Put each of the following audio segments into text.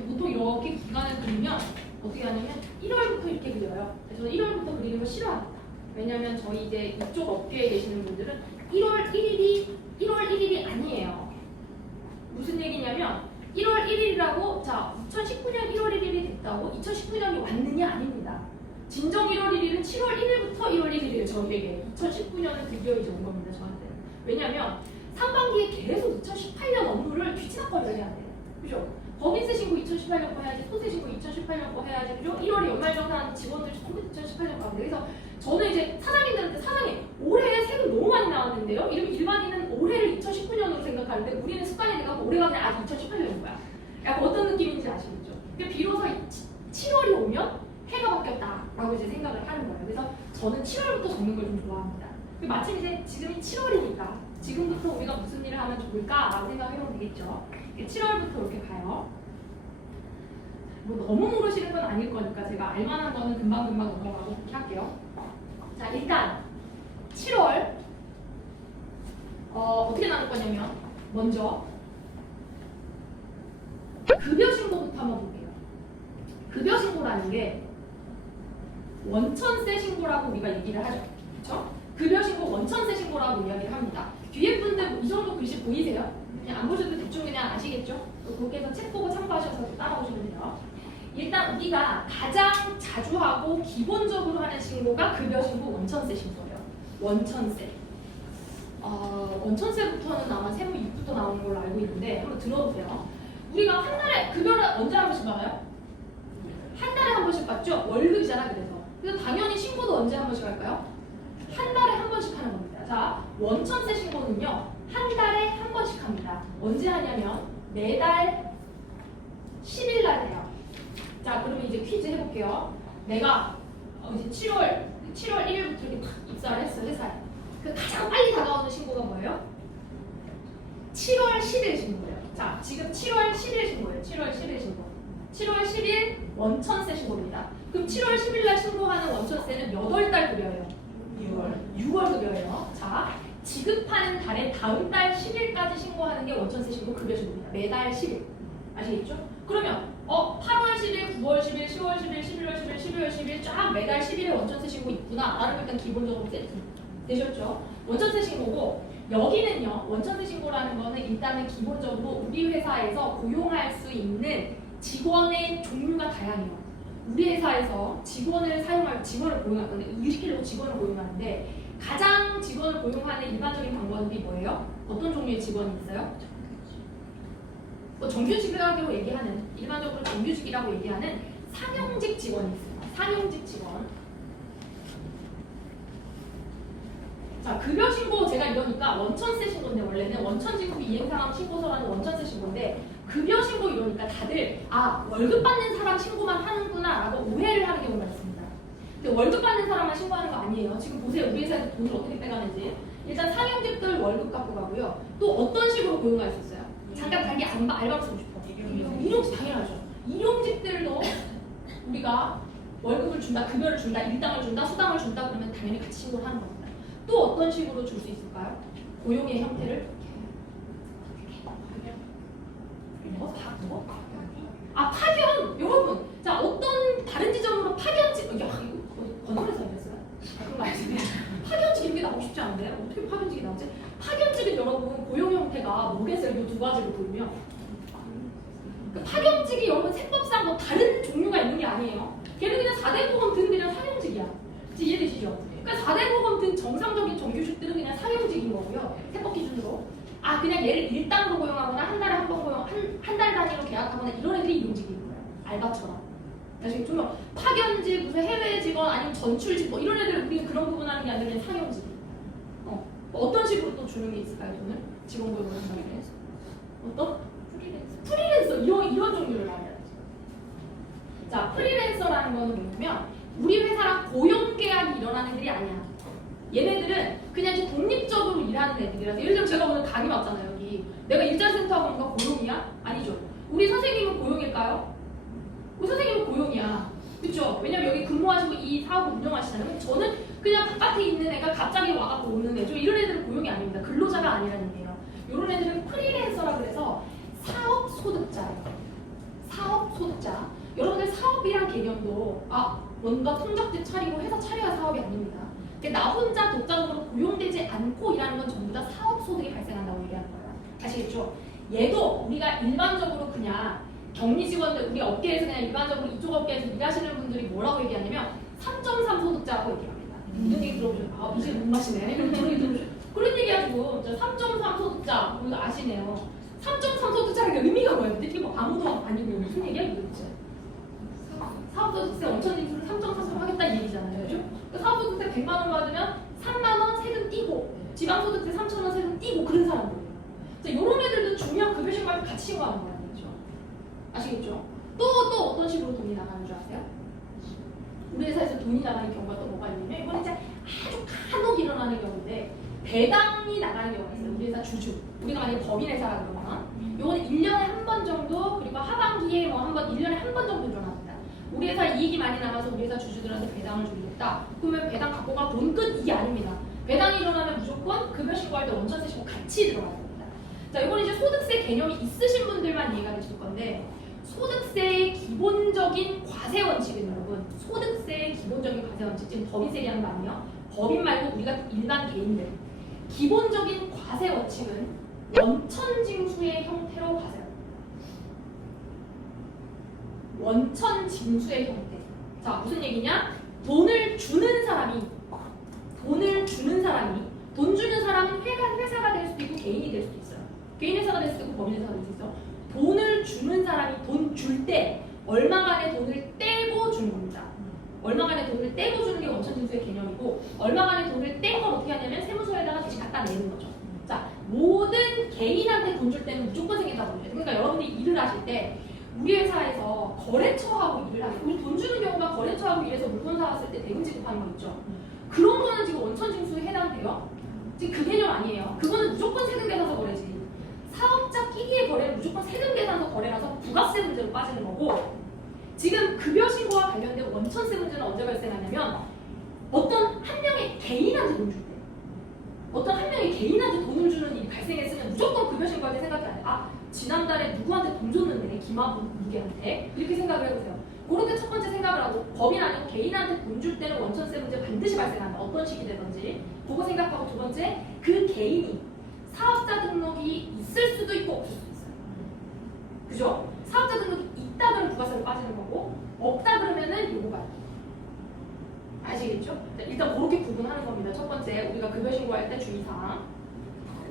보통 이렇게 기간을 그리면 어떻게 하냐면 1월부터 이렇게 그려요. 저는 1월부터 그리는 거 싫어합니다. 왜냐면 저희 이제 이쪽 업계에 계시는 분들은 1월 1일이 1월 1일이 아니에요. 무슨 얘기냐면 1월 1일이라고 자 2019년 1월 1일이 됐다고 2019년이 왔느냐 아닙니다. 진정 1월 1일은 7월 1일부터 1월 1일이에요 저희에게 2019년은 드디어 이제 온 겁니다 저한테는 왜냐면 상반기에 계속 2018년 업무를 뒤치다거리를 해야 돼요 그죠? 법인세 신고 2018년 거 해야지 토세 신고 2018년 거 해야지 그죠? 1월에 연말정산하는 직원들 전부 2018년 거 하는데 그래서 저는 이제 사장님들한테 사장님 올해 세금 너무 많이 나왔는데요 이러면 일반인은 올해를 2019년으로 생각하는데 우리는 습관이 돼갖고 올해가 그냥 아직 2018년인 거야 약간 어떤 느낌인지 아시겠죠? 근데 비로소 7월이 오면 해가 바뀌었다라고 이제 생각을 하는 거예요. 그래서 저는 7월부터 적는 걸 좀 좋아합니다. 그리고 마침 이제 지금이 7월이니까 지금부터 우리가 무슨 일을 하면 좋을까라고 생각해보면 되겠죠. 7월부터 이렇게 가요. 뭐 너무 모르시는 건 아닐 거니까 제가 알만한 거는 금방금방 넘어가고 그렇게 할게요. 자 일단 7월 어, 어떻게 나눌 거냐면 먼저 급여 신고부터 한번 볼게요. 급여 신고라는 게 원천세 신고라고 우리가 얘기를 하죠. 그렇죠? 급여 신고 원천세 신고라고 이야기를 합니다. 뒤에 분들 이 정도 글씨 보이세요? 그냥 안 보셔도 대충 그냥 아시겠죠? 거기에서 책 보고 참고하셔서 따라오시면 돼요. 일단 우리가 가장 자주 하고 기본적으로 하는 신고가 급여 신고 원천세 신고예요. 원천세. 어, 원천세부터는 아마 세무 6부터 나오는 걸로 알고 있는데 한번 들어보세요. 우리가 한 달에 급여를 언제 한 번씩 받아요? 한 달에 한 번씩 받죠? 월급이잖아 그래서. 그래서 당연히 신고도 언제 한 번씩 할까요? 한 달에 한 번씩 하는 겁니다. 자, 원천세 신고는요. 한 달에 한 번씩 합니다. 언제 하냐면 매달 10일 날 해요. 자, 그러면 이제 퀴즈 해볼게요. 내가 어, 이제 7월 7월 1일부터 이렇게 탁 입사를 했어 회사에. 그 가장 빨리 다가오는 신고가 뭐예요? 7월 10일 신고예요. 자, 지금 7월 10일 신고예요. 7월 10일 신고. 7월 10일 원천세 신고입니다. 그럼 7월 10일 날 신고하는 원천세는 몇월달 급여예요? 6월. 6월 급여예요. 자, 지급하는 달의 다음 달 10일까지 신고하는 게 원천세 신고 급여 신고입니다. 매달 10일. 아시겠죠? 그러면 어 8월 10일, 9월 10일, 10월 10일, 11월 10일, 12월 10일 쫙 매달 10일에 원천세 신고 있구나. 걸 일단 기본적으로 세트 되셨죠? 원천세 신고고 여기는요. 원천세 신고라는 거는 일단은 기본적으로 우리 회사에서 고용할 수 있는 직원의 종류가 다양해요. 우리 회사에서 직원을 사용할 직원을 고용하는 일시키려고 직원을 고용하는데 가장 직원을 고용하는 일반적인 방법이 뭐예요? 어떤 종류의 직원이 있어요? 뭐 정규직이라고 얘기하는 일반적으로 정규직이라고 얘기하는 상용직 직원이 있어요. 상용직 직원. 자 급여 신고 제가 이러니까 원천세 신고인데 원래는 원천지급 이 이행사람 신고서라는 원천세 신고인데 급여 신고 이러니까 다들 아 월급 받는 사람 신고만 하는구나라고 오해를 하는 경우가 있습니다. 근데 월급 받는 사람만 신고하는 거 아니에요. 지금 보세요 우리 회사에서 돈을 어떻게 빼가는지. 일단 상용직들 월급 갖고 가고요. 또 어떤 식으로 고용할 수 있어요? 잠깐 자기 알바 알바로 쓰고 싶어. 일용직 당연하죠. 일용직들도 우리가 월급을 준다, 급여를 준다, 일당을 준다, 수당을 준다 그러면 당연히 같이 신고를 하는 겁니다. 또 어떤 식으로 줄 수 있을까요? 고용의 형태를 뭐? 다 뭐? 아 파견 여러분 자 어떤 다른 지점으로 파견직 야 이거 건설회사 그런 아니지 파견직 이렇게 나오고 싶지 않은데 어떻게 파견직이 나오지? 파견직은 여러분 고용 형태가 뭐겠어요? 이두 가지로 보면 그 파견직이 여러분 세법상 뭐 다른 종류가 있는 게 아니에요. 걔는 그냥 4대 보험 든 그냥 상용직이야. 이제 이해되시죠? 그러니까 4대 보험 든 정상적인 정규직들은 그냥 상용직인 거고요. 세법 기준으로. 아 그냥 얘를 일당으로 고용하거나 한 달에 한 번 고용 한 한 달 단위로 계약하거나 이런 애들이 일용직인 거예요. 알바처럼. 아시겠죠? 뭐 파견직 무슨 해외 직원 아니면 전출직 뭐 이런 애들 우리는 그런 부분 하는 게 아니라 그냥 상용직. 어. 뭐 어떤 식으로 또 주는 게 있을까요? 돈을 직원 고용을 한다면 어떤? 프리랜서. 프리랜서 이런 이런 종류를 말해요. 자 프리랜서라는 거는 뭐냐면 우리 회사랑 고용 계약이 일어나는 일이 아니야. 얘네들은 그냥 이제 독립적으로 일하는 애들이라서 예를 들면 제가 오늘 강의 왔잖아요 여기. 내가 일자리 센터하고 뭔가 고용이야? 아니죠. 우리 선생님은 고용일까요? 우리 선생님은 고용이야. 그렇죠? 왜냐면 여기 근무하시고 이 사업을 운영하시잖아요. 저는 그냥 바깥에 있는 애가 갑자기 와갖고 오는 애죠. 이런 애들은 고용이 아닙니다. 근로자가 아니라는 얘기예요. 이런 애들은 프리랜서라 그래서 사업 소득자예요 사업 소득자. 여러분들 사업이란 개념도 아 뭔가 통장지 차리고 회사 나 혼자 독자적으로 고용되지 않고 일하는 건 전부 다 사업 소득이 발생한다고 얘기하는 거예요. 아시겠죠? 얘도 우리가 일반적으로 그냥 격리 직원들 우리 업계에서 그냥 일반적으로 이쪽 업계에서 일하시는 분들이 뭐라고 얘기하냐면 3.3 소득자라고 얘기합니다. 무슨 얘기 들어보셨어요? 아 이제 못 마시네. 그런 얘기 들어보셨어요? 그런 얘기하고 3.3 소득자 우리가 아시네요. 3.3 소득자가 의미가 뭐예요? 이게 뭐 아무도 아니고 무슨 얘기야 이거 도대체? 사업소득세 원천 징수를 3.4로 하겠다는 얘기잖아요. 그죠? 그 사업소득세 100만 원 받으면 3만 원 세금 띄고 지방소득세 3천 원 세금 띄고 그런 사람들이에요. 그래서 이런 애들도 중요한 급여신고를 같이 신고하는 거라는 거죠. 아시겠죠? 또 또 어떤 식으로 돈이 나가는 줄 아세요? 우리 회사에서 돈이 나가는 경우가 또 뭐가 있냐면 이건 이제 아주 간혹 일어나는 경우인데 배당이 나가는 경우가 있어요. 우리 회사 주주. 우리가 만약에 법인 회사라 그러면 요거는 1년에 한 번 정도 그리고 하반기에 뭐 한 번 1년에 한 번 정도 일어납니다. 우리 회사 이익이 많이 남아서 우리 회사 주주들한테 배당을 주겠다. 그러면 배당 갖고 가 돈 끝 이게 아닙니다. 배당이 일어나면 무조건 급여 신고할 때 원천세 신고 같이 들어가야 됩니다. 자, 이건 이제 소득세 개념이 있으신 분들만 이해가 되실 건데 소득세의 기본적인 과세 원칙은 여러분 소득세의 기본적인 과세 원칙 지금 법인세 얘기하는 거 아니에요? 법인 말고 우리가 일반 개인들 기본적인 과세 원칙은 원천 징수의 형태로 과세합니다. 원천 징수의 형태. 자, 무슨 얘기냐? 돈을 주는 사람이 돈을 주는 사람이 돈 주는 사람은 회사, 회사가 될 수도 있고 개인이 될 수도 있어요. 개인 회사가 될 수도 있고 법인 회사가 될 수도 있어. 돈을 주는 사람이 돈 줄 때 얼마간의 돈을 떼고 주는 겁니다. 얼마간의 돈을 떼고 주는 게 원천 징수의 개념이고 얼마간의 돈을 뗀걸 어떻게 하냐면 세무서에다가 다시 갖다 내는 거죠. 자, 모든 개인한테 돈 줄 때는 무조건 생긴다고 그래요. 그러니까 여러분들이 일을 하실 때 우리 회사에서 거래처하고 일을 하고 우리 돈 주는 경우가 거래처하고 일해서 물건 사왔을 때 대금 지급하는 거 있죠. 그런 거는 지금 원천 징수에 해당돼요. 지금 그 개념 아니에요. 그거는 무조건 세금 계산서 거래지. 사업자끼리의 거래는 무조건 세금 계산서 거래라서 부가세 문제로 빠지는 거고 지금 급여 신고와 관련된 원천세 문제는 언제 발생하냐면 어떤 한 명의 개인한테 돈줄 때. 어떤 한 명의 개인한테 돈을 주는 일이 발생했으면 무조건 급여 신고할 때 생각이 안 돼. 아, 지난달에 누구한테 돈 줬는데, 김아부 누구한테. 이렇게 생각을 해보세요. 그렇게 첫 번째 생각을 하고, 법인 아니고 개인한테 돈 줄 때는 원천세 문제 반드시 발생한다. 어떤 식이 되든지. 그거 생각하고 두 번째, 그 개인이 사업자 등록이 있을 수도 있고 없을 수도 있어요. 그죠? 사업자 등록이 있다 그러면 부가세로 빠지는 거고, 없다 그러면은 요거가 아시겠죠? 자, 일단 그렇게 구분하는 겁니다. 첫 번째, 우리가 급여 신고할 때 주의사항.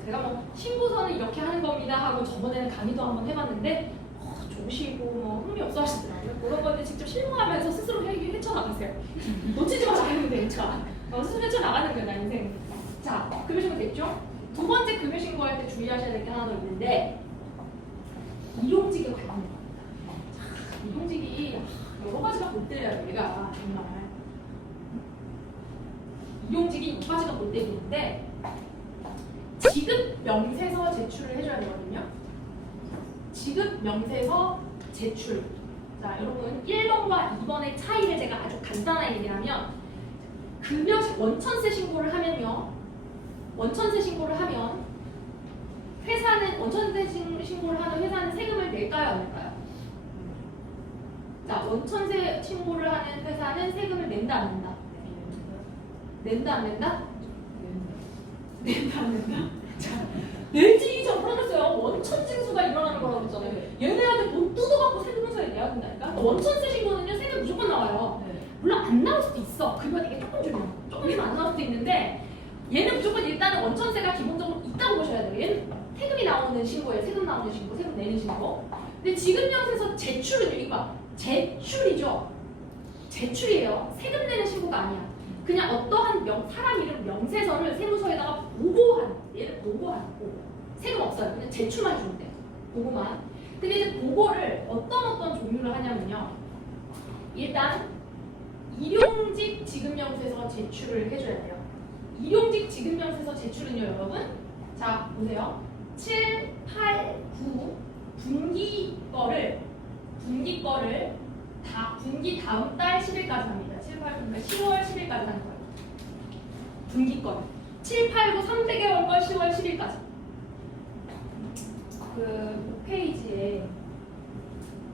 제가 뭐 신고서는 이렇게 하는 겁니다 하고 저번에는 강의도 한번 해봤는데 어, 좋으시고 뭐 흥미 없어 하시더라고요. 그런 건데 직접 실무하면서 스스로 해, 헤쳐나가세요. 놓치지 말아야 돼, 자. 어, 스스로 헤쳐나가는 거야, 나 인생. 자, 급여 신고 됐죠? 두 번째 급여 신고할 때 주의하셔야 될 게 하나 더 있는데 일용직에 관련된 겁니다. 자, 일용직이 여러 가지가 못 들려요, 얘가 정말. 일용직이 여러 가지가 못 되는데 지급 명세서 제출을 해줘야 되거든요. 지급 명세서 제출. 자, 여러분 1번과 2번의 차이를 제가 아주 간단하게 얘기하면 급여 원천세 신고를 하면요. 원천세 신고를 하면 회사는 원천세 신- 신고를 하는 회사는 세금을 낼까요, 안 낼까요? 자, 원천세 신고를 하는 회사는 세금을 낸다, 안 낸다? 낸다, 안 낸다? 낸다, 안 낸다? 자, 내지 저 풀어줬어요. 원천 징수가 일어나는 거라고 그랬잖아요. 얘네한테 돈 뜯어갖고 세금서에 내야 된다니까. 원천세 신고는요, 세금 무조건 나와요. 물론 안 나올 수도 있어. 되게 조금 주면 조금 주면 안 나올 수도 있는데 얘는 무조건 일단은 원천세가 기본적으로 있다고 보셔야 돼요. 얘는 세금이 나오는 신고예요. 세금 나오는 신고, 세금 내는 신고. 근데 지급명세서 제출은 이거 제출이죠. 제출이에요. 세금 내는 신고가 아니야. 그냥 어떠한 명, 사람 이름 명세서를 세무서에다가 보고한 얘를 보고한 보고 세금 없어요. 그냥 제출만 주면 돼요. 보고만. 근데 이제 보고를 어떤 어떤 종류를 하냐면요. 일단 일용직 지급명세서 제출을 해줘야 돼요. 일용직 지급명세서 제출은요, 여러분. 자, 보세요. 7, 8, 9 분기 거를 분기 거를 다 분기 다음 달 10일까지 합니다. 7, 8, 9, 10월 10일까지 하는 거예요. 분기 거. 7, 8, 9 3개월 걸 10월 10일까지. 그 5페이지에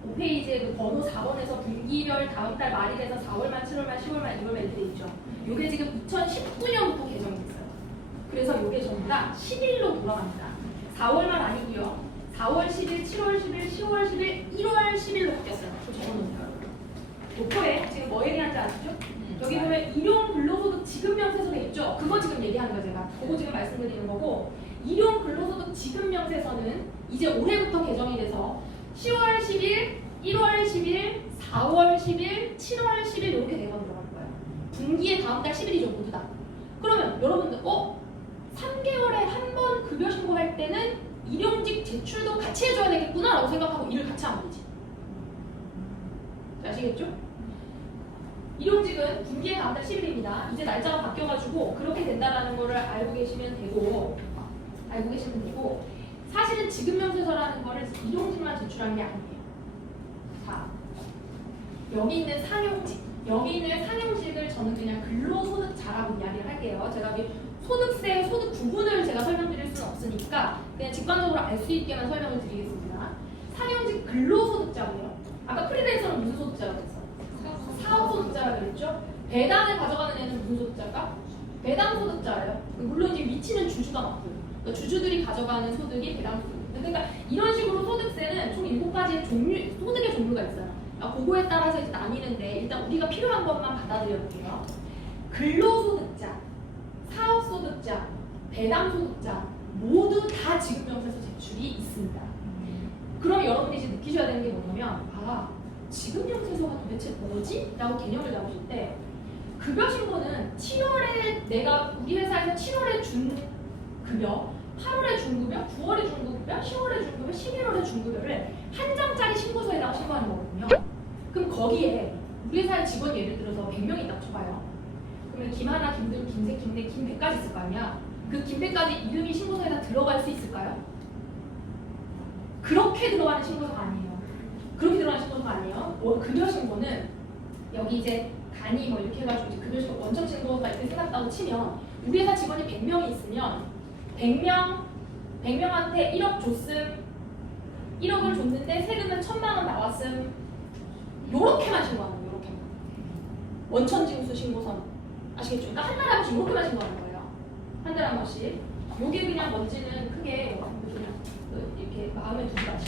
5페이지에 그 번호 4번에서 분기별 다음 달 말이 돼서 4월 말, 7월 말, 10월 말, 2월 말 이렇게 돼 있죠. 요게 지금 2019년부터 개정이 됐어요. 그래서 요게 전부 다 10일로 돌아갑니다. 4월 말 아니고요. 4월 10일, 7월 10일, 10월 10일, 1월 10일로 바뀌었어요. 저 적어놓으세요. 목표에 지금 뭐 얘기하는지 아시죠? 여기 보면 일용 근로소득 지급명세서 돼 있죠? 그거 지금 얘기하는 거예요, 제가. 그거 지금 말씀드리는 거고 일용 근로소득 지급명세서는 이제 올해부터 개정이 돼서 10월 10일, 1월 10일, 4월 10일, 7월 10일 이렇게 돼가 들어가는 거예요. 분기의 다음 달 10일이죠, 모두 다. 그러면 여러분들, 어? 3개월에 한 번 급여 신고할 때는 일용직 제출도 같이 해줘야 되겠구나 라고 생각하고 일을 같이 하면 되지. 아시겠죠? 일용직은 분기의 다음 달 10일입니다. 이제 날짜가 바뀌어가지고 그렇게 된다라는 거를 알고 계시면 되고 알고 계시면 되고 사실은 지급 명세서라는 거를 일용직만 제출하는 게 아니에요. 자, 여기 있는 상용직, 여기 있는 상용직을 저는 그냥 근로소득자라고 이야기를 할게요. 제가 소득세, 소득 구분을 제가 설명드릴 수는 없으니까 그냥 직관적으로 알 수 있게만 설명을 드리겠습니다. 상용직 근로소득자고요. 아까 프리랜서는 무슨 소득자라고 했어? 사업소득자라고 그랬죠? 배당을 가져가는 애는 무슨 소득자일까? 배당소득자예요. 물론 이제 위치는 주주가 맞고요. 그러니까 주주들이 가져가는 소득이 배당소득. 그러니까 이런 식으로 소득세는 총 일곱 가지의 종류, 소득의 종류가 있어요. 아, 그거에 따라서 이제 나뉘는데 일단 우리가 필요한 것만 받아들여 볼게요. 근로소득자, 사업소득자, 배당소득자 모두 다 지급명세서 제출이 있습니다. 그럼 여러분이 이제 느끼셔야 되는 게 뭐냐면 아 지급명세서가 도대체 뭐지? 라고 개념을 잡으실 때 급여 신고는 7월에 내가 우리 회사에서 7월에 준 급여 8월에 준 급여, 9월에 준 급여, 10월에 준 급여, 11월에 준 급여를 한 장짜리 신고서에다가 신고하는 거거든요. 그럼 거기에 우리 회사의 직원 예를 들어서 100명이 있다고 쳐봐요. 그러면 김하나, 김들, 김세, 김내, 김배까지 있을 거 아니야. 그 김배까지 이름이 신고서에다 들어갈 수 있을까요? 그렇게 들어가는 신고서가 아니에요. 그렇게 들어가는 신고서가 아니에요. 원- 급여 신고는 여기 이제 간이 뭐 이렇게 해가지고 이제 급여 신고 원청 신고가 이렇게 생겼다고 치면 우리 회사 직원이 100명이 있으면 100명 100명한테 1억 줬음 1억을 줬는데 세금은 1000만 원 나왔음 요렇게만 신고하는 거예요. 요렇게만. 원천징수 신고선 아시겠죠? 그러니까 한 달에 한 번씩 이렇게만 신고하는 거예요. 한 달에 한 번씩. 요게 그냥 뭔지는 크게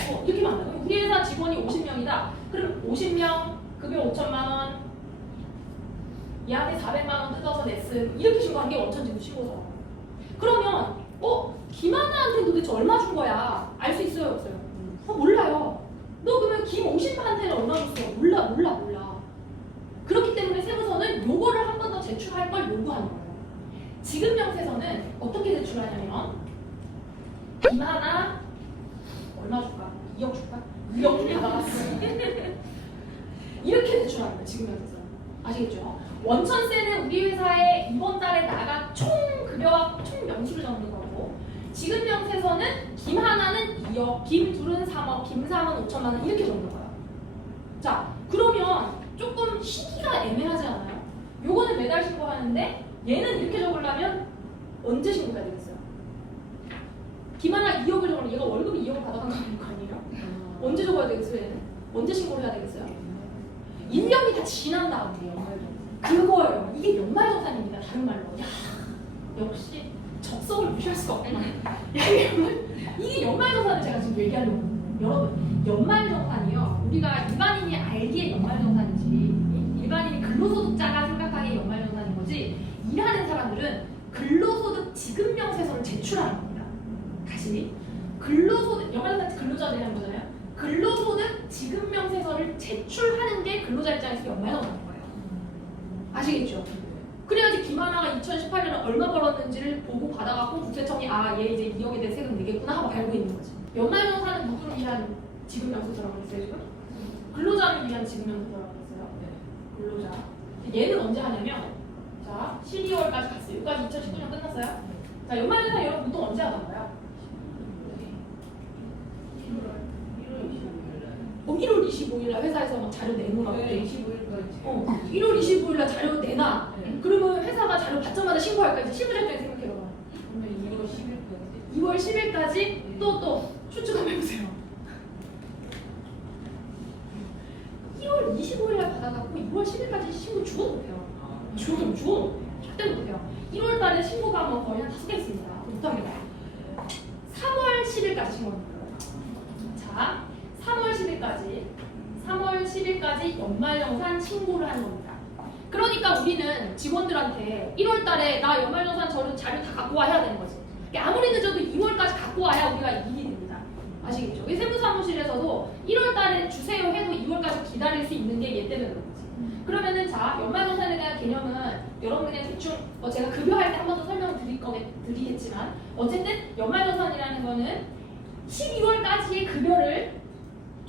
마시고 이렇게 만나요. 우리 회사 직원이 50명이다. 그럼 50명 급여 5천만 원 얘한테 400만 원 뜯어서 냈음 이렇게 신고하는 게 원천징수 신고서. 그러면 어 김하나한테 도대체 얼마 준 거야? 알 수 있어요 없어요? 어 몰라요. 너 그러면 김오신파한테는 얼마 줬어? 몰라 몰라 몰라. 그렇기 때문에 세무서는 요거를 한 번 더 제출할 걸 요구하는 거예요. 지급 명세서는 어떻게 제출하냐면 김하나 얼마 줄까? 2억 줄까? 2억 줄까 나갔어. 이렇게 제출하는 거예요. 지급 명세서. 아시겠죠? 원천세는 우리 회사에 이번 달에 나간 총 급여와 총 명수를 적는 거고 지급 명세서는 김 하나는 2억, 김 둘은 3억, 김 3은 5천만 원 이렇게 적는 거예요. 자, 그러면 조금 시기가 애매하지 않아요? 요거는 매달 신고하는데 얘는 이렇게 적으려면 언제 신고해야 되겠어요? 김 하나 2억을 적으면 얘가 월급이 2억을 받아간 거 아니에요? 언제 적어야 되겠어요? 언제 신고를 해야 되겠어요? 1년이 다 지난 다음에요. 그거예요. 이게 연말정산입니다. 다른 말로. 야, 역시 적성을 무시할 수가 없구나. 이게 연말- 이게 연말정산을 제가 지금 얘기하려고. 하거든요. 여러분, 연말정산이요. 우리가 일반인이 알기에 연말정산이지. 일반인이 근로소득자가 생각하기에 연말정산인 거지. 일하는 사람들은 근로소득 지급명세서를 제출하는 겁니다. 다시. 근로소득, 연말정산 근로자들이 하는 거잖아요. 근로소득 지급 명세서를 제출하는 게 근로자 입장에서 연말정산인 거예요. 아시겠죠? 그래야지 김하나가 2018년에 얼마 벌었는지를 보고 받아갖고 국세청이 아 얘 이제 2억에 대해 세금 내겠구나 하고 알고 있는 거지. 연말정산은 누구를 위한 지급명세서라고 했어요 지금? 근로자를 위한 지급명세서라고 했어요. 근로자. 얘는 언제 하냐면 자 12월까지 갔어요. 여기까지 2019년 하셨어요? 자, 연말정산 여러분 보통 언제 하던가요? 어, 1월 25일 날 회사에서 막 자료 내놓으라고 그래. 어, 1월 25일 날 자료 내놔. 그러면 회사가 자료 받자마자 신고할까? 이제 실무자입장에 생각해봐. 2월 10일까지 또 또 추측 한번 해보세요. 1월 25일 날 받아갖고 2월 10일까지 신고 죽어도 못해요. 죽어도 죽어도 절대 못해요. 1월 달에 신고가 뭐 거의 한 다섯 개 있습니다. 못합니다. 3월 10일까지 신고합니다. 자, 3월 10일까지 3월 10일까지 연말정산 신고를 하는 겁니다. 그러니까 우리는 직원들한테 1월 달에 나 연말정산 저런 자료 다 갖고 와 해야 되는 거지. 그러니까 아무리 늦어도 2월까지 갖고 와야 우리가 일이 됩니다. 아시겠죠? 이 세무사무실에서도 1월 달에 주세요 해도 2월까지 기다릴 수 있는 게 얘 때문에 그런 거지. 그러면은 자 연말정산에 대한 개념은 여러분 그냥 대충 뭐 제가 급여할 때 한 번 더 설명 드릴 거겠 드리겠지만 어쨌든 연말정산이라는 거는 12월까지의 급여를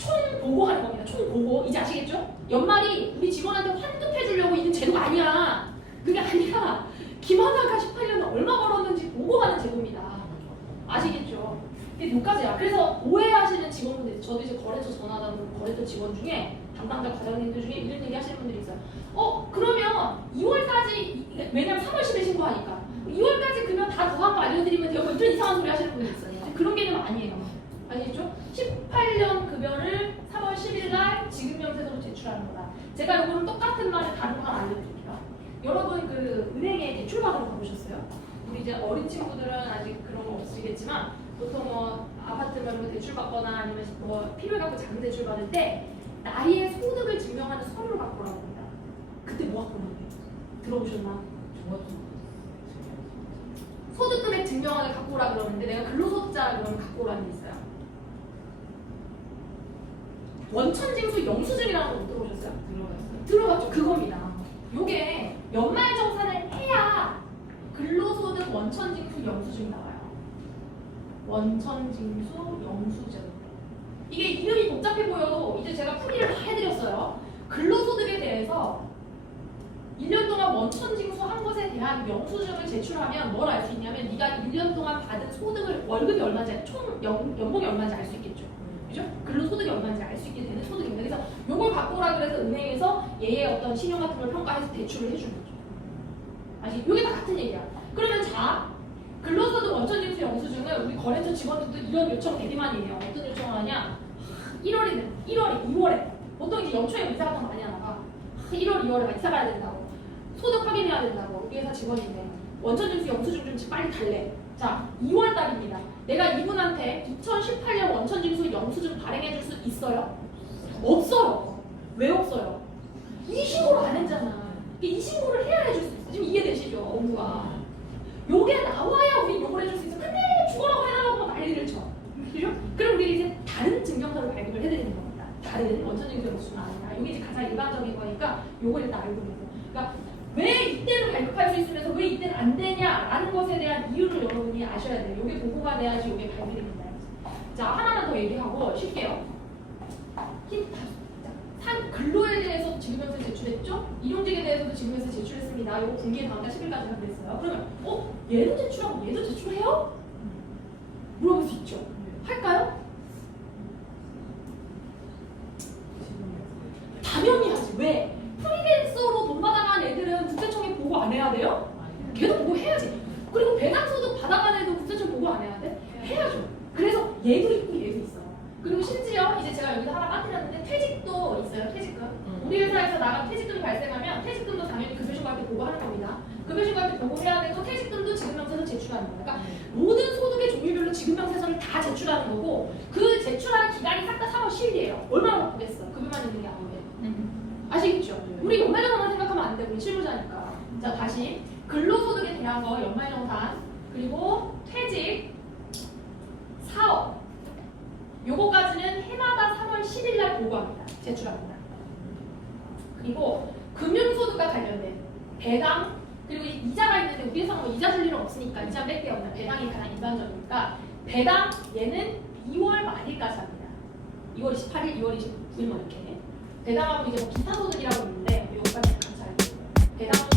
총 보고하는 겁니다. 총 보고 이제 아시겠죠? 연말이 우리 직원한테 환급해 주려고 있는 제도가 아니야. 그게 아니라 김하나가 18년에 얼마 벌었는지 보고하는 제도입니다. 아시겠죠? 이게 여기까지야. 그래서 오해하시는 직원분들, 저도 이제 거래처 전화하다 거래처 직원 중에 담당자 과장님들 중에 이런 얘기 하시는 분들이 있어요. 어, 그러면 2월까지, 왜냐면 3월 10일 신고하니까. 2월까지 그러면 다 더한 거 알려드리면 돼요. 뭐 이런 이상한 소리 하시는 분들 있어요. 그런 개념 아니에요. 아시겠죠? 18년 급여를 3월 10일 날 지급명세서로 제출하는 거다. 제가 이거는 똑같은 말을 다른 거 하나 알려드릴게요. 여러분 그 은행에 대출 받으러 가보셨어요? 우리 이제 어린 친구들은 아직 그런 거 없으시겠지만 보통 뭐 아파트별로 대출 받거나 아니면 뭐 필요해 갖고 작은 대출 받을 때 나이의 소득을 증명하는 서류를 갖고 오라고 합니다. 그때 뭐 갖고 해요? 들어보셨나? 소득 금액 증명하게 갖고 오라 그러는데 내가 근로소득자라 그러면 갖고 오라는 게 있어요. 원천징수 영수증이라는 거못 들어보셨어요? 들어봤죠? 그겁니다. 요게 연말정산을 해야 근로소득 원천징수 영수증이 나와요. 원천징수 영수증. 이게 이름이 복잡해 보여도 이제 제가 풀이를 다 해드렸어요. 근로소득에 대해서 1년 동안 원천징수 한 것에 대한 영수증을 제출하면 뭘 알 수 있냐면 네가 1년 동안 받은 소득을 월급이 얼마인지 총 연, 연봉이 얼마인지 알 수 있겠죠. 그죠? 근로소득이 얼마인지 알 수 있게 되는 소득입니다. 그래서 요걸 갖고 오라 그래서 은행에서 얘의 어떤 신용 같은 걸 평가해서 대출을 해주는 거죠. 아시? 요게 다 같은 얘기야. 그러면 자, 근로소득 원천징수 영수증을 우리 거래처 직원들도 이런 요청 많이 해요. 어떤 요청을 하냐? 1월이든 1월에 2월에 보통 이제 연초에 이사 같은 거 많이 하다가 1월 2월에 막 이사 가야 된다고 소득 확인해야 된다고 우리 회사 직원인데 원천징수 영수증 좀 빨리 달래. 자, 2월 달입니다. 내가 이분한테 2018년 원천징수 영수증 발행해 줄 수 있어요? 없어요. 왜 없어요? 이 신고를 안 했잖아. 이 신고를 해야 해줄 수 있어. 지금 이해되시죠? 업무가. 요게 나와야 우리 요걸 해줄 수 있어. 근데 죽어라고 해달라고 막 난리를 쳐. 그죠? 그럼 우리 이제 다른 증명서를 발급을 해드리는 겁니다. 다른 원천징수 영수증 아니라. 요게 이제 가장 일반적인 거니까 요걸 일단 알고 계세요. 그러니까 왜 이때는 발급할 수 있으면서 왜 이때는 안 되냐라는 것에 대한 이유를 여러분이 아셔야 돼요. 요게 보고가 돼야지 요게 발급이 된다. 자, 하나만 더 얘기하고 쉴게요. 힌트. 자, 산 근로에 대해서 지급명세 제출했죠? 일용직에 대해서도 지급명세 제출했습니다. 이거 분기에 다음 달 10일까지 하기로 했어요. 그러면 어? 얘도 제출하고 얘도 제출해요? 물어볼 수 있죠. 할까요? 당연히 하지. 왜? 프리랜서로 돈 받아간 애들은 국세청에 보고 안 해야 돼요? 걔도 보고 해야지. 그리고 배당소득 받아간 애도 국세청 보고 안 해야 돼? 해야죠. 그래서 얘도 있고 얘도 있어. 그리고 심지어 이제 제가 여기다 하나 빠뜨렸는데 퇴직도 있어요. 퇴직금. 우리 회사에서 나간 퇴직금이 발생하면 퇴직금도 당연히 급여신고할 때 보고하는 겁니다. 급여신고할 때 보고해야 되고 퇴직금도 지급명세서 제출하는 거예요. 그러니까 모든 소득의 종류별로 지급명세서를 다 제출하는 거고 그 제출하는 기간이 싹 다 3월 10일이에요. 얼마나 바쁘겠어. 급여만 있는 게 아닌데. 아시겠죠? 우리 연말정산 생각하면 안 되고 우리 실무자니까. 자 다시 근로소득에 대한 거 연말정산 그리고 퇴직 사업 요거까지는 해마다 3월 10일 날 보고합니다. 제출합니다. 그리고 금융소득과 관련된 배당 그리고 이 이자가 있는데 우리 회사는 뭐 이자 줄 일은 없으니까 이자 뺄게 없나 배당이 가장 일반적이니까 배당 얘는 2월 말일까지 합니다. 2월 28일, 2월 29일 뭐 이렇게 배당하고 이제 뭐 기타 소득이라고 있는데 요거까지 같이 알고 있고요. 배당